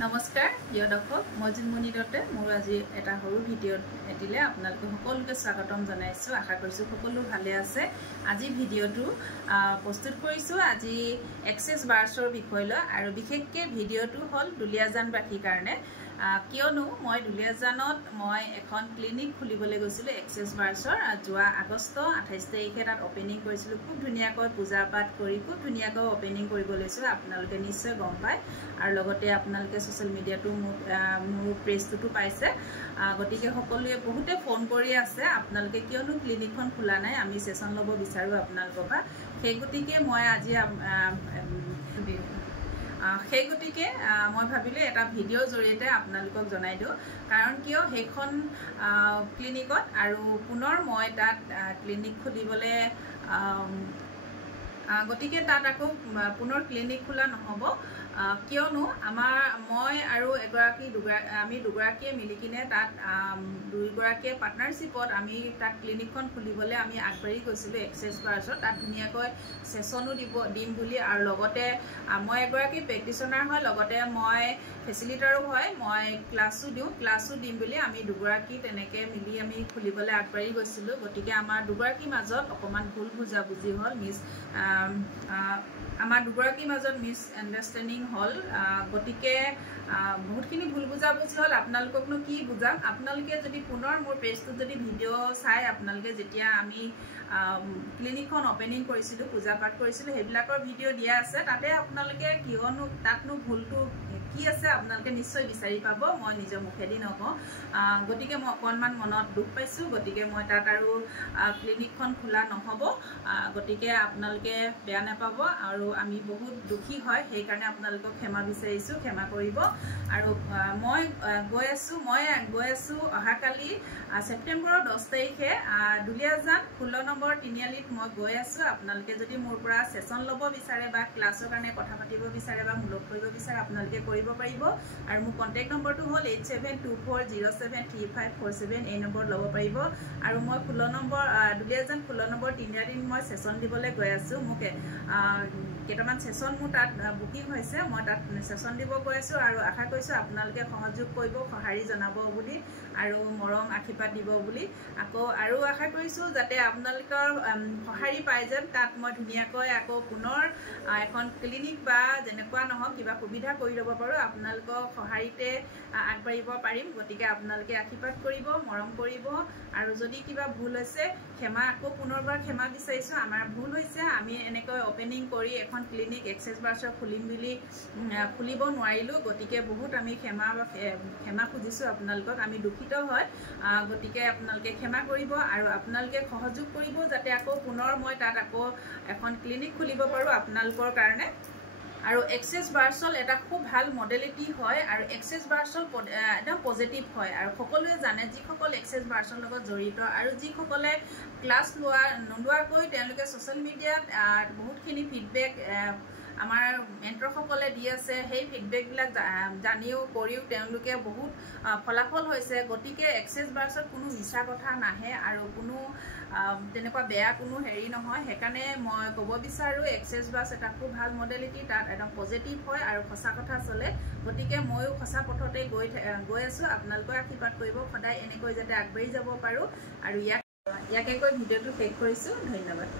নমস্কাৰ প্ৰিয় দৰ্শক মই জুনমণি দত্তে মোৰ আজি এটা সৰু ভিডিঅ' এটিলে আপোনালোক সকলোকে স্বাগতম জনাইছো আশা কৰিছো সকলো ভালে আছে আজি ভিডিঅ'টো প্ৰস্তুত কৰিছো আজি এক্সেছ বাৰ্ছৰ বিষয় লৈ আৰু বিশেষকৈ ভিডিঅ'টো হ'ল দুলিয়াজানবাসীৰ কাৰণে কিয়নো মই দুলিয়াজানত মই এখন ক্লিনিক খুলিবলৈ গৈছিলো এক্সেছ বাৰ্ছৰ যোৱা আগষ্ট 28 তাৰিখে তাত ওপেনিং কৰিছিলো খুব ধুনীয়াকৈ পূজা পাঠ কৰি খুব ধুনীয়াকৈ ওপেনিং কৰিব লৈছো আপোনালোকে নিশ্চয় গম পায় আৰু লগতে আপোনালোকে সোশ্যাল মিডিয়াটো মোৰ পেজটো পাইছে গতিকে সকলোৱে বহুতে ফোন কৰি আছে আপোনালোকে কিয়নো ক্লিনিকখন খোলা নাই আমি সেশন লব বিচাৰো আপোনালোকৰ পৰা সেই গতিকে মই আজি সেই গতিকে মই ভাবিলে এটা ভিডিঅ'ৰ জৰিয়তে আপোনালোকক জনাই দিও কাৰণ কিয় হেখন ক্লিনিকত আৰু পুনৰ মই তাত ক্লিনিক খুলিবলৈ গতিকে তাত আকৌ পুনৰ ক্লিনিক খোলা নহব কিয়নো মই আৰু আমি দুগৰাকীয়ে মিলি কিনে তাত দুইগৰাকীয়ে পাৰ্টনাৰশ্বিপত আমি তাত ক্লিনিকখন খুলিবলৈ আমি আগবাঢ়ি গৈছিলো এক্সেছ বাৰ্ছত তাত ধুনীয়াকৈ সেশনো দিম বুলি আৰু লগতে মই এগৰাকী প্ৰেক্টিশনাৰ হয় লগতে মই ফেচিলিটাৰো হয় মই ক্লাছো দিম বুলি আমি দুগৰাকী তেনেকৈ মিলি আমি খুলিবলৈ আগবাঢ়ি গৈছিলো গতিকে আমাৰ দুগৰাকীৰ মাজত অকমান ভুল বুজাবুজি হ'ল আমাৰ দুগৰাকীৰ মাজত মিছ আণ্ডাৰষ্টেণ্ডিং হ'ল গতিকে বহুতখিনি ভুল বুজাবুজি হ'ল আপোনালোককনো কি বুজাম আপোনালোকে যদি পুনৰ মোৰ পেজটোত যদি ভিডিঅ' চাই আপোনালোকে যেতিয়া আমি ক্লিনিকখন ওপেনিং কৰিছিলো পূজা পাঠ কৰিছিলো সেইবিলাকৰ ভিডিঅ' দিয়া আছে তাতে আপোনালোকে কিয়নো তাতনো ভুলটো কি আছে আপোনালোকে নিশ্চয় বিচাৰি পাব মই নিজৰ মুখেদি নকওঁ গতিকে মই অকণমান মনত দুখ পাইছো গতিকে মই তাত আৰু ক্লিনিকখন খোলা নহ'ব গতিকে আপোনালোকে বেয়া নাপাব আৰু আমি বহুত দুখী হয় সেইকাৰণে আপোনালোকক ক্ষমা বিচাৰিছো ক্ষমা কৰিব আৰু মই গৈ আছো অহাকালি ছেপ্টেম্বৰৰ 10 তাৰিখে দুলিয়াজান 16 নম্বৰ তিনিআলিত মই গৈ আছো আপোনালোকে যদি মোৰ পৰা সেশন ল'ব বিচাৰে বা ক্লাছৰ কাৰণে কথা পাতিব বিচাৰে বা লগ কৰিব বিচাৰে আপোনালোকে কৰিব পাৰিব আৰু মোৰ কন্টেক্ট নম্বৰটো হ'ল 8724073547 এই নম্বৰ ল'ব পাৰিব আৰু মই 16 নম্বৰ দুলিয়াজান 16 নম্বৰ তিনিআলিত মই সেশন দিবলৈ গৈ আছো মোক কেইটামান সেশন মোৰ তাত বুকিং হৈছে মই তাত সেশন দিব গৈ আছো আৰু আশা কৰিছো আপোনালোকে সহযোগ কৰিব সহাৰি জনাব বুলি আৰু মৰম আশীৰ্বাদ দিব বুলি আকৌ আৰু আশা কৰিছো যাতে আপোনালোকৰ সহাৰি পাই যেন তাত মই ধুনীয়াকৈ আকৌ পুনৰ এখন ক্লিনিক বা যেনেকুৱা নহওক কিবা সুবিধা কৰি ল'ব পাৰো আপোনালোকক সহাৰিতে আগবাঢ়িব পাৰিম গতিকে আপোনালোকে আশীৰ্বাদ কৰিব মৰম কৰিব আৰু যদি কিবা ভুল হৈছে আকৌ পুনৰবাৰ ক্ষমা বিচাৰিছো আমাৰ ভুল হৈছে আমি এনেকৈ ওপেনিং কৰি এখন ক্লিনিক এক্সেছ বাৰ্ছৰ খুলিব নোৱাৰিলো গতিকে বহুত আমি ক্ষমা খুজিছো আপোনালোকক আমি দুখিত হয় গতিকে আপোনালোকে ক্ষমা কৰিব আৰু আপোনালোকে সহযোগ কৰিব যাতে আকৌ পুনৰ মই তাত আকৌ এখন ক্লিনিক খুলিব পাৰো আপোনালোকৰ কাৰণে আৰু এক্সেছ বাৰ্ছল এটা খুব ভাল মডেলিটি হয় আৰু এক্সেছ বাৰ্ছল একদম পজিটিভ হয় আৰু সকলোৱে জানে যিসকল এক্সেছ বাৰ্ছৰ লগত জড়িত আৰু যিসকলে ক্লাছ নোলোৱাকৈ তেওঁলোকে ছ'চিয়েল মিডিয়াত বহুতখিনি ফিডবেক আমাৰ মেণ্টৰসকলে দি আছে সেই ফিডবেকবিলাক জানিও কৰিও তেওঁলোকে বহুত ফলাফল হৈছে গতিকে এক্সেছ বাৰ্ছত কোনো মিছা কথা নাহে আৰু কোনো তেনেকুৱা বেয়া কোনো হেৰি নহয় সেইকাৰণে মই ক'ব বিচাৰো এক্সেছ বাৰ্ছ এটা খুব ভাল মডেলিটি তাত একদম পজিটিভ হয় আৰু সঁচা কথা চলে গতিকে ময়ো সঁচা পথতে গৈ আছো আপোনালোকে আশীৰ্বাদ কৰিব সদায় এনেকৈ যাতে আগবাঢ়ি যাব পাৰো আৰু ইয়াকে কৈ ভিডিঅ'টো শেষ কৰিছো ধন্যবাদ